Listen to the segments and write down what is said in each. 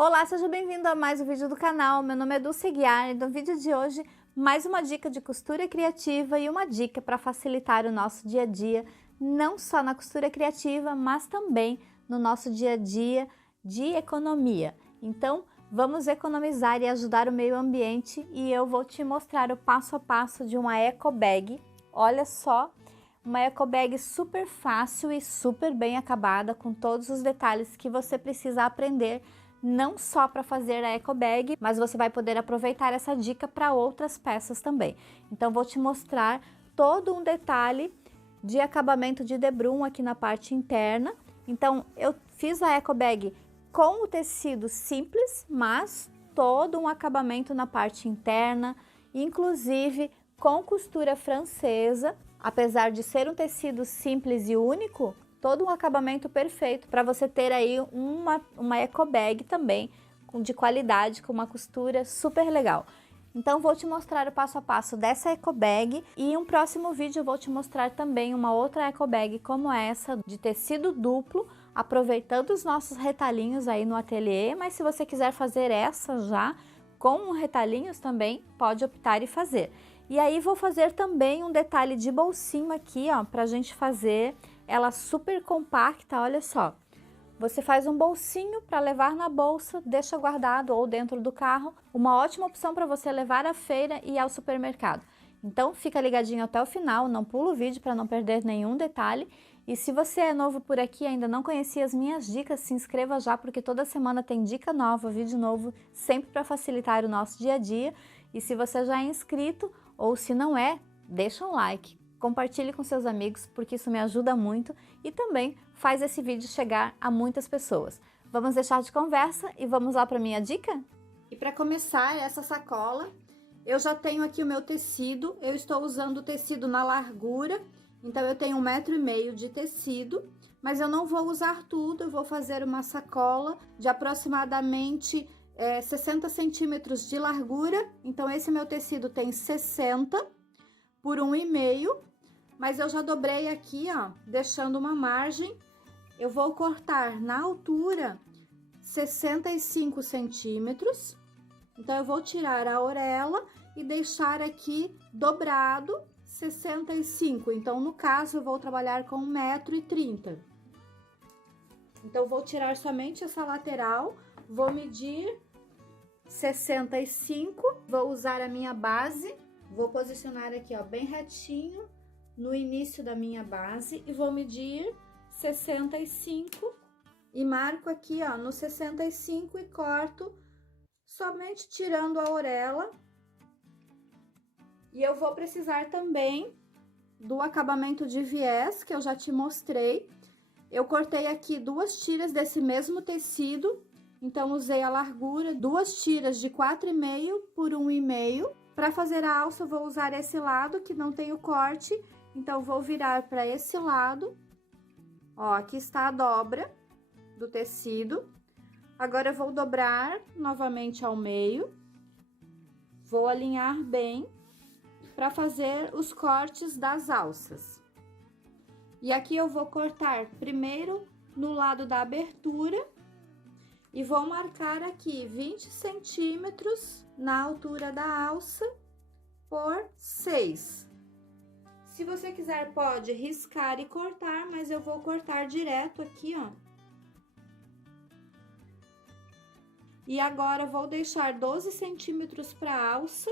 Olá, seja bem-vindo a mais um vídeo do canal. Meu nome é Dulce Guiar e no vídeo de hoje, mais uma dica de costura criativa e uma dica para facilitar o nosso dia a dia, não só na costura criativa, mas também no nosso dia a dia de economia. Então, vamos economizar e ajudar o meio ambiente e eu vou te mostrar o passo a passo de uma eco bag. Olha só, uma eco bag super fácil e super bem acabada, com todos os detalhes que você precisa aprender, não só para fazer a eco bag, mas você vai poder aproveitar essa dica para outras peças também. Então vou te mostrar todo um detalhe de acabamento de debrum aqui na parte interna. Então eu fiz a eco bag com o tecido simples, mas todo um acabamento na parte interna, inclusive com costura francesa. Apesar de ser um tecido simples e único, todo um acabamento perfeito para você ter aí uma eco bag também de qualidade, com uma costura super legal. Então vou te mostrar o passo a passo dessa eco bag e em um próximo vídeo eu vou te mostrar também uma outra eco bag como essa, de tecido duplo, aproveitando os nossos retalhinhos aí no ateliê, mas se você quiser fazer essa já com retalhinhos também, pode optar e fazer. E aí vou fazer também um detalhe de bolsinho aqui, ó, pra gente fazer ela super compacta, olha só. Você faz um bolsinho para levar na bolsa, deixa guardado ou dentro do carro, uma ótima opção para você levar à feira e ao supermercado. Então fica ligadinho até o final, não pula o vídeo para não perder nenhum detalhe. E se você é novo por aqui e ainda não conhecia as minhas dicas, se inscreva já, porque toda semana tem dica nova, vídeo novo, sempre para facilitar o nosso dia a dia. E se você já é inscrito, ou se não é, deixa um like, compartilhe com seus amigos, porque isso me ajuda muito e também faz esse vídeo chegar a muitas pessoas. Vamos deixar de conversa e vamos lá para minha dica? E para começar essa sacola, eu já tenho aqui o meu tecido, eu estou usando o tecido na largura, então eu tenho 1,5 m de tecido, mas eu não vou usar tudo, eu vou fazer uma sacola de aproximadamente 60 centímetros de largura. Então esse meu tecido tem 60 por 1,5, mas eu já dobrei aqui, ó, deixando uma margem. Eu vou cortar na altura 65 centímetros, então eu vou tirar a orelha e deixar aqui dobrado 65, então no caso eu vou trabalhar com 1,30 m. Então vou tirar somente essa lateral, vou medir 65, vou usar a minha base, vou posicionar aqui, ó, bem retinho no início da minha base e vou medir 65 e marco aqui, ó, no 65 e corto somente tirando a orelha. E eu vou precisar também do acabamento de viés que eu já te mostrei. Eu cortei aqui 2 tiras desse mesmo tecido. Então, usei a largura, 2 tiras de 4,5 por 1,5. Para fazer a alça, eu vou usar esse lado que não tem o corte. Então, vou virar para esse lado. Ó, aqui está a dobra do tecido. Agora, eu vou dobrar novamente ao meio. Vou alinhar bem para fazer os cortes das alças. E aqui eu vou cortar primeiro no lado da abertura. E vou marcar aqui 20 centímetros na altura da alça por 6. Se você quiser, pode riscar e cortar, mas eu vou cortar direto aqui, ó. E agora, vou deixar 12 centímetros para alça.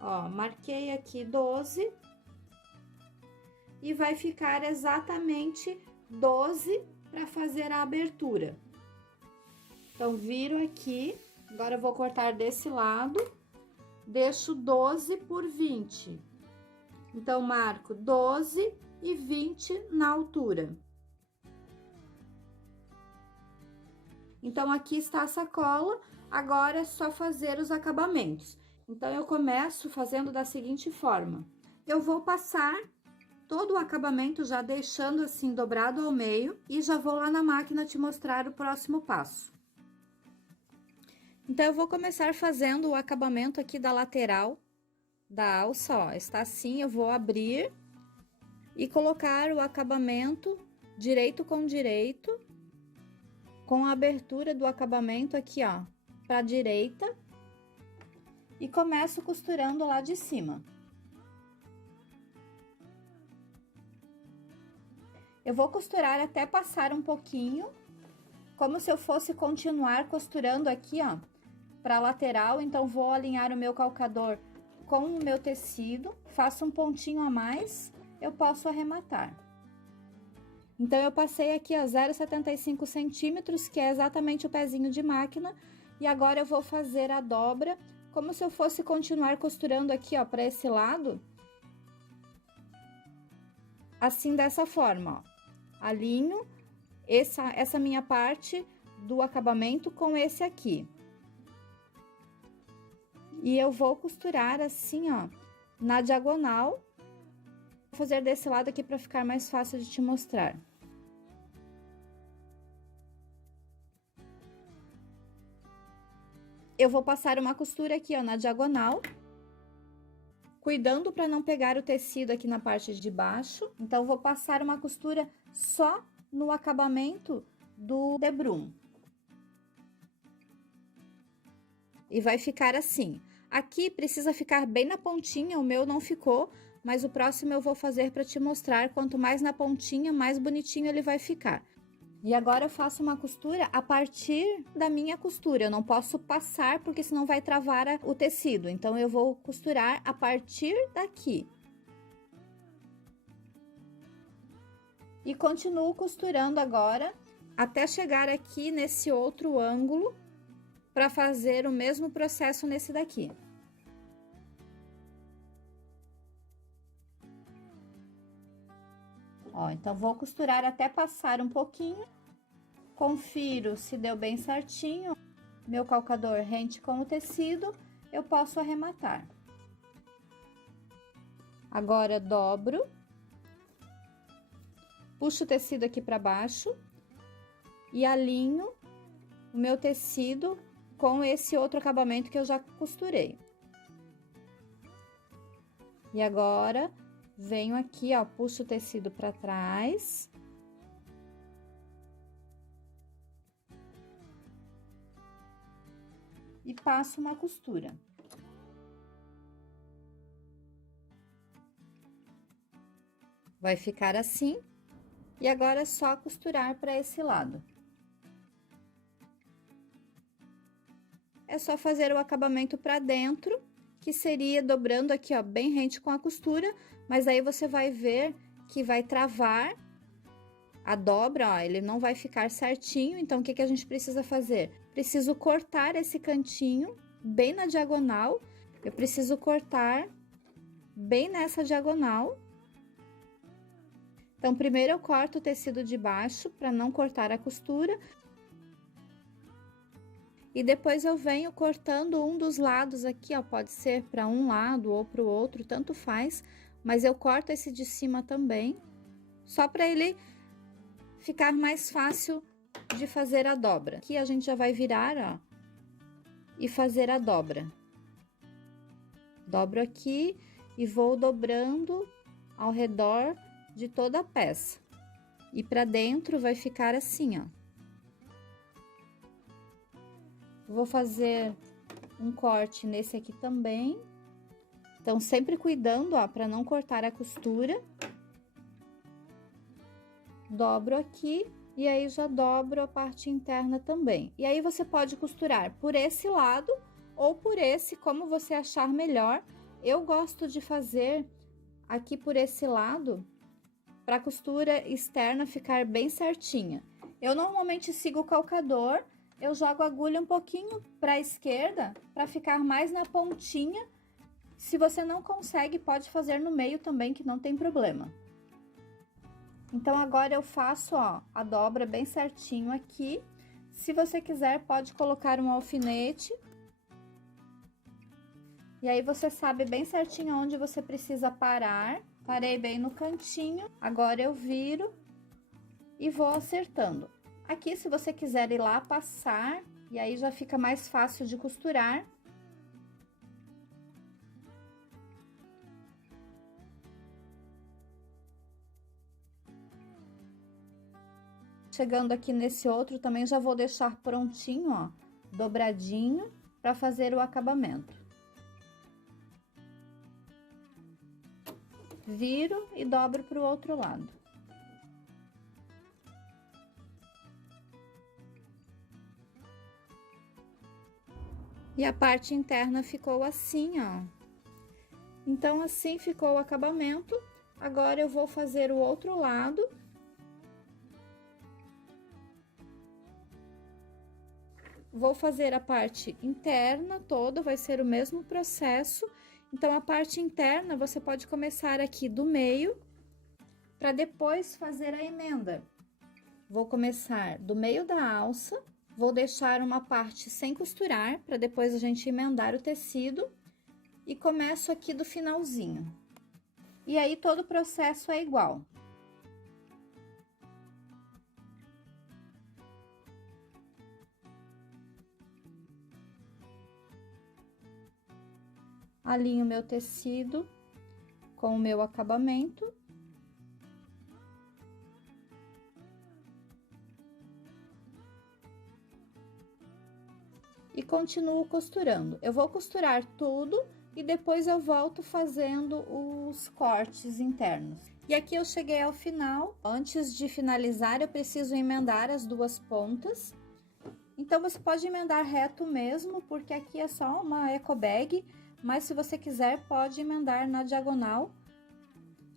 Ó, marquei aqui 12. E vai ficar exatamente 12 para fazer a abertura. Então, viro aqui, agora eu vou cortar desse lado, deixo 12 por 20. Então, marco 12 e 20 na altura. Então, aqui está a sacola, agora é só fazer os acabamentos. Então, eu começo fazendo da seguinte forma: eu vou passar todo o acabamento já deixando assim dobrado ao meio e já vou lá na máquina te mostrar o próximo passo. Então, eu vou começar fazendo o acabamento aqui da lateral da alça, ó, está assim, eu vou abrir e colocar o acabamento direito com direito com a abertura do acabamento aqui, ó, para a direita, e começo costurando lá de cima. Eu vou costurar até passar um pouquinho, como se eu fosse continuar costurando aqui, ó, para a lateral. Então, vou alinhar o meu calcador com o meu tecido, faço um pontinho a mais, eu posso arrematar. Então, eu passei aqui, ó, 0,75 centímetros, que é exatamente o pezinho de máquina, e agora eu vou fazer a dobra, como se eu fosse continuar costurando aqui, ó, para esse lado, assim, dessa forma, ó. Alinho essa minha parte do acabamento com esse aqui. E eu vou costurar assim, ó, na diagonal. Vou fazer desse lado aqui para ficar mais fácil de te mostrar. Eu vou passar uma costura aqui, ó, na diagonal, cuidando para não pegar o tecido aqui na parte de baixo. Então, vou passar uma costura só no acabamento do debrum. E vai ficar assim. Aqui precisa ficar bem na pontinha, o meu não ficou, mas o próximo eu vou fazer para te mostrar. Quanto mais na pontinha, mais bonitinho ele vai ficar. E agora eu faço uma costura a partir da minha costura. Eu não posso passar, porque senão vai travar o tecido. Então, eu vou costurar a partir daqui. E continuo costurando agora, até chegar aqui nesse outro ângulo, para fazer o mesmo processo nesse daqui. Ó, então, vou costurar até passar um pouquinho. Confiro se deu bem certinho, meu calcador rente com o tecido, eu posso arrematar. Agora, dobro, puxo o tecido aqui para baixo e alinho o meu tecido com esse outro acabamento que eu já costurei. E agora, venho aqui, ó, puxo o tecido para trás. E passo uma costura. Vai ficar assim. E agora é só costurar para esse lado. É só fazer o acabamento para dentro, que seria dobrando aqui, ó, bem rente com a costura, mas aí você vai ver que vai travar a dobra, ó, ele não vai ficar certinho. Então, o que que a gente precisa fazer? Preciso cortar esse cantinho bem na diagonal. Eu preciso cortar bem nessa diagonal. Então, primeiro eu corto o tecido de baixo para não cortar a costura. E depois eu venho cortando um dos lados aqui, ó, pode ser para um lado ou para o outro, tanto faz, mas eu corto esse de cima também, só para ele ficar mais fácil de fazer a dobra. Aqui a gente já vai virar, ó, e fazer a dobra. Dobro aqui e vou dobrando ao redor de toda a peça. E para dentro vai ficar assim, ó. Vou fazer um corte nesse aqui também. Então, sempre cuidando, ó, para não cortar a costura. Dobro aqui e aí já dobro a parte interna também. E aí você pode costurar por esse lado ou por esse, como você achar melhor. Eu gosto de fazer aqui por esse lado, para a costura externa ficar bem certinha. Eu normalmente sigo o calcador, eu jogo a agulha um pouquinho para a esquerda, para ficar mais na pontinha. Se você não consegue, pode fazer no meio também, que não tem problema. Então, agora eu faço, ó, a dobra bem certinho aqui. Se você quiser, pode colocar um alfinete. E aí, você sabe bem certinho onde você precisa parar. Parei bem no cantinho. Agora, eu viro e vou acertando. Aqui, se você quiser ir lá passar, e aí já fica mais fácil de costurar. Chegando aqui nesse outro, também já vou deixar prontinho, ó, dobradinho, para fazer o acabamento. Viro e dobro para o outro lado. E a parte interna ficou assim, ó. Então, assim ficou o acabamento. Agora, eu vou fazer o outro lado. Vou fazer a parte interna toda, vai ser o mesmo processo. Então, a parte interna, você pode começar aqui do meio, para depois fazer a emenda. Vou começar do meio da alça, vou deixar uma parte sem costurar, para depois a gente emendar o tecido. E começo aqui do finalzinho. E aí, todo o processo é igual. Alinho meu tecido com o meu acabamento. E continuo costurando. Eu vou costurar tudo e depois eu volto fazendo os cortes internos. E aqui eu cheguei ao final. Antes de finalizar, eu preciso emendar as duas pontas. Então, você pode emendar reto mesmo, porque aqui é só uma eco bag, mas se você quiser, pode emendar na diagonal.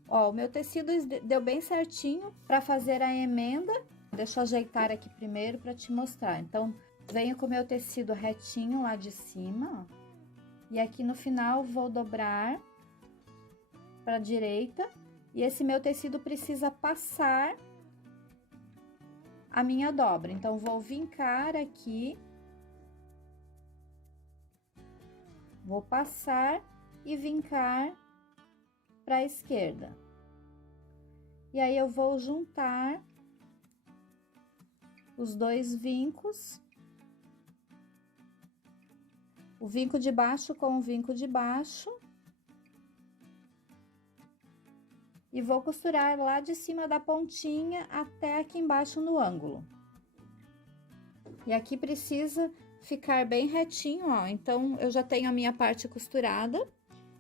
Ó, o meu tecido deu bem certinho para fazer a emenda. Deixa eu ajeitar aqui primeiro para te mostrar. Então, venho com o meu tecido retinho lá de cima, ó. E aqui no final, vou dobrar para a direita. E esse meu tecido precisa passar a minha dobra. Então, vou vincar aqui. Vou passar e vincar para a esquerda. E aí, eu vou juntar os dois vincos. O vinco de baixo com o vinco de baixo. E vou costurar lá de cima da pontinha até aqui embaixo no ângulo. E aqui precisa ficar bem retinho, ó. Então, eu já tenho a minha parte costurada.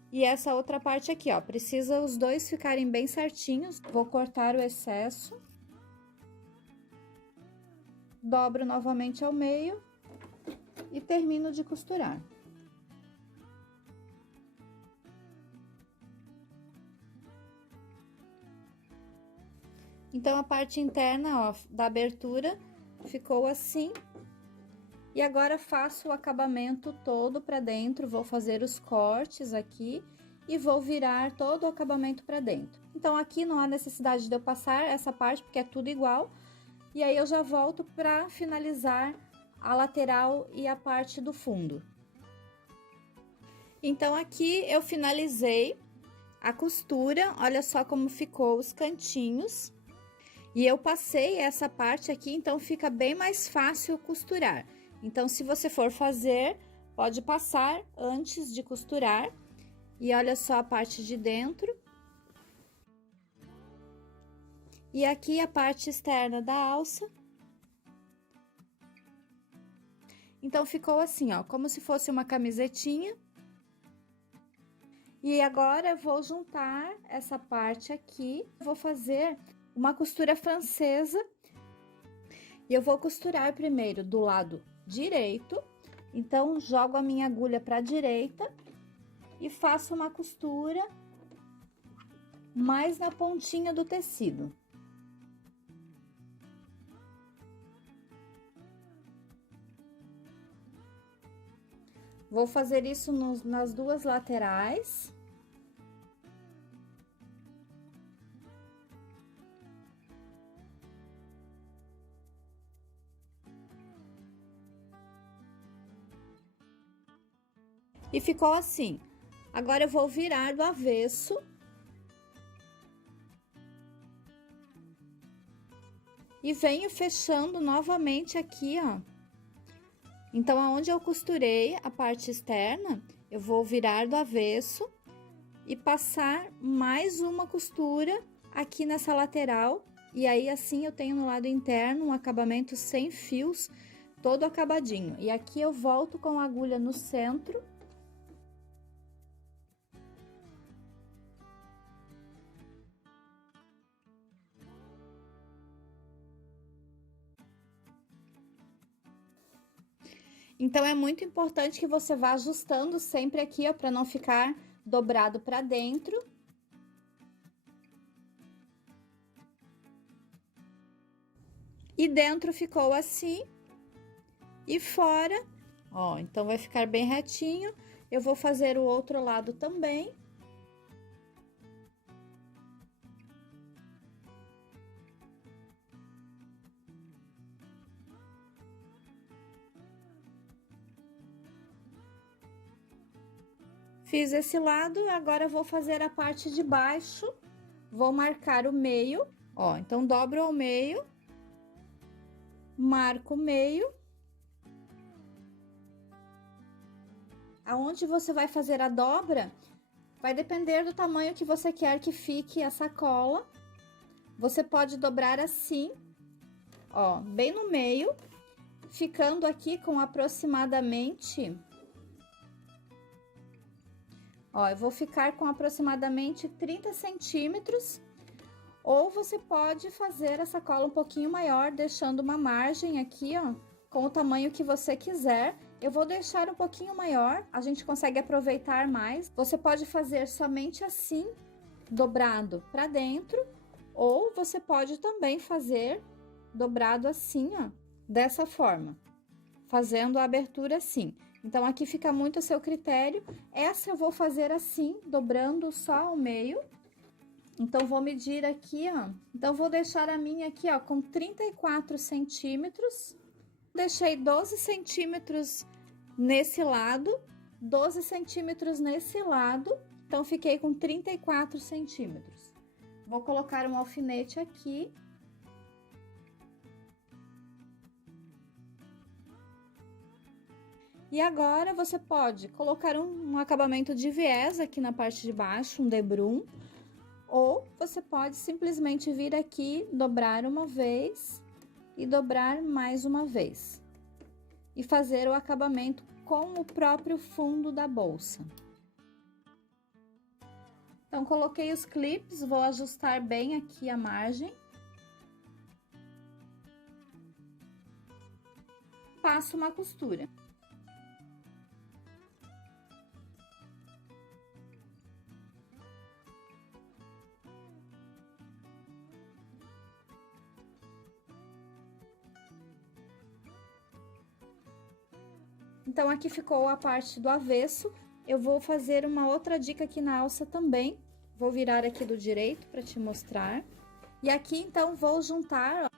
E essa outra parte aqui, ó, precisa os dois ficarem bem certinhos. Vou cortar o excesso. Dobro novamente ao meio. E termino de costurar. Então, a parte interna, ó, da abertura ficou assim. E agora, faço o acabamento todo pra dentro, vou fazer os cortes aqui e vou virar todo o acabamento pra dentro. Então, aqui não há necessidade de eu passar essa parte, porque é tudo igual. E aí, eu já volto pra finalizar a lateral e a parte do fundo. Então, aqui eu finalizei a costura, olha só como ficou os cantinhos. E eu passei essa parte aqui, então fica bem mais fácil costurar. Então, se você for fazer, pode passar antes de costurar. E olha só a parte de dentro. E aqui a parte externa da alça. Então, ficou assim, ó, como se fosse uma camisetinha. E agora, eu vou juntar essa parte aqui. Vou fazer uma costura francesa. E eu vou costurar primeiro do lado direito. Então, jogo a minha agulha para a direita e faço uma costura mais na pontinha do tecido. Vou fazer isso nas duas laterais. E ficou assim. Agora, eu vou virar do avesso. E venho fechando novamente aqui, ó. Então, aonde eu costurei a parte externa, eu vou virar do avesso e passar mais uma costura aqui nessa lateral E aí, assim, eu tenho no lado interno um acabamento sem fios, todo acabadinho. E aqui eu volto com a agulha no centro. Então, é muito importante que você vá ajustando sempre aqui, ó, para não ficar dobrado para dentro. E dentro ficou assim, e fora, ó, então vai ficar bem retinho. Eu vou fazer o outro lado também. Fiz esse lado, agora eu vou fazer a parte de baixo, vou marcar o meio, ó, então dobro ao meio, marco o meio. Aonde você vai fazer a dobra, vai depender do tamanho que você quer que fique a sacola. Você pode dobrar assim, ó, bem no meio, ficando aqui com aproximadamente... Ó, eu vou ficar com aproximadamente 30 centímetros, ou você pode fazer a sacola um pouquinho maior, deixando uma margem aqui, ó, com o tamanho que você quiser. Eu vou deixar um pouquinho maior, a gente consegue aproveitar mais. Você pode fazer somente assim, dobrado para dentro, ou você pode também fazer dobrado assim, ó, dessa forma, fazendo a abertura assim. Então, aqui fica muito a seu critério. Essa eu vou fazer assim, dobrando só ao meio. Então, vou medir aqui, ó. Então, vou deixar a minha aqui, ó, com 34 centímetros. Deixei 12 centímetros nesse lado, 12 centímetros nesse lado. Então, fiquei com 34 centímetros. Vou colocar um alfinete aqui. E agora, você pode colocar um acabamento de viés aqui na parte de baixo, um debrum, ou você pode simplesmente vir aqui, dobrar uma vez e dobrar mais uma vez. E fazer o acabamento com o próprio fundo da bolsa. Então, coloquei os clips, vou ajustar bem aqui a margem. Passo uma costura. Então, aqui ficou a parte do avesso. Eu vou fazer uma outra dica aqui na alça também. Vou virar aqui do direito para te mostrar. E aqui, então, vou juntar, ó,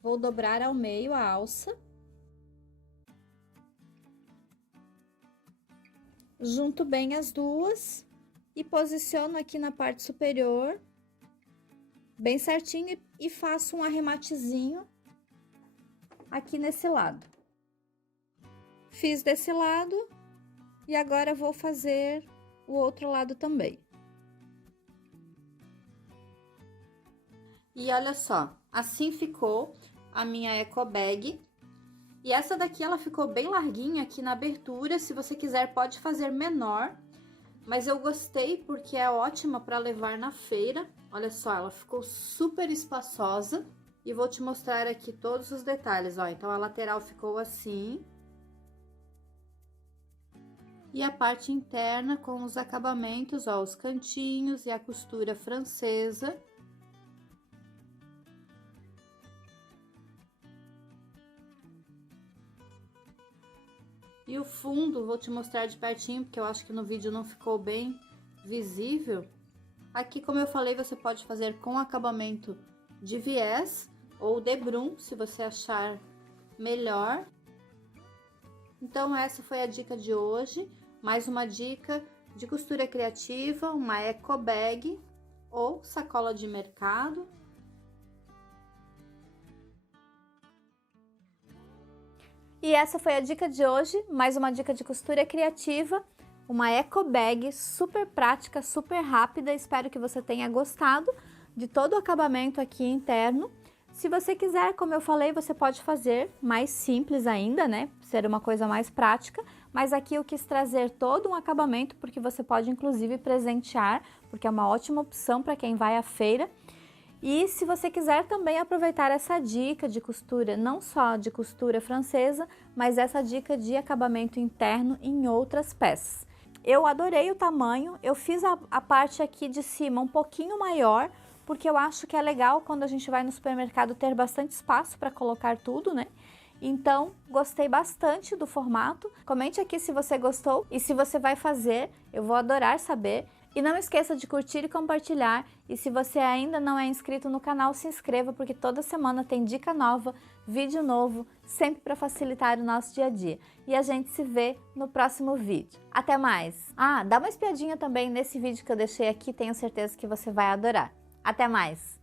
vou dobrar ao meio a alça. Junto bem as duas e posiciono aqui na parte superior, bem certinho, e faço um arrematezinho aqui nesse lado. Fiz desse lado e agora vou fazer o outro lado também. E olha só, assim ficou a minha eco bag. E essa daqui, ela ficou bem larguinha aqui na abertura. Se você quiser, pode fazer menor. Mas eu gostei porque é ótima para levar na feira. Olha só, ela ficou super espaçosa. E vou te mostrar aqui todos os detalhes, ó. Então, a lateral ficou assim. E a parte interna com os acabamentos, ó, os cantinhos e a costura francesa. E o fundo, vou te mostrar de pertinho, porque eu acho que no vídeo não ficou bem visível. Aqui, como eu falei, você pode fazer com acabamento de viés ou debrum, se você achar melhor. Então, essa foi a dica de hoje. Mais uma dica de costura criativa, uma eco bag ou sacola de mercado. E essa foi a dica de hoje, mais uma dica de costura criativa, uma eco bag super prática, super rápida. Espero que você tenha gostado. de todo o acabamento aqui interno. Se você quiser, como eu falei, você pode fazer mais simples ainda, né? Ser uma coisa mais prática, mas aqui eu quis trazer todo um acabamento, porque você pode inclusive presentear, porque é uma ótima opção para quem vai à feira. E se você quiser também aproveitar essa dica de costura, não só de costura francesa, mas essa dica de acabamento interno em outras peças. Eu adorei o tamanho, eu fiz a parte aqui de cima um pouquinho maior, porque eu acho que é legal quando a gente vai no supermercado ter bastante espaço para colocar tudo, né? Então, gostei bastante do formato. Comente aqui se você gostou e se você vai fazer, eu vou adorar saber. E não esqueça de curtir e compartilhar. E se você ainda não é inscrito no canal, se inscreva, porque toda semana tem dica nova, vídeo novo, sempre para facilitar o nosso dia a dia. E a gente se vê no próximo vídeo. Até mais! Ah, dá uma espiadinha também nesse vídeo que eu deixei aqui, tenho certeza que você vai adorar. Até mais!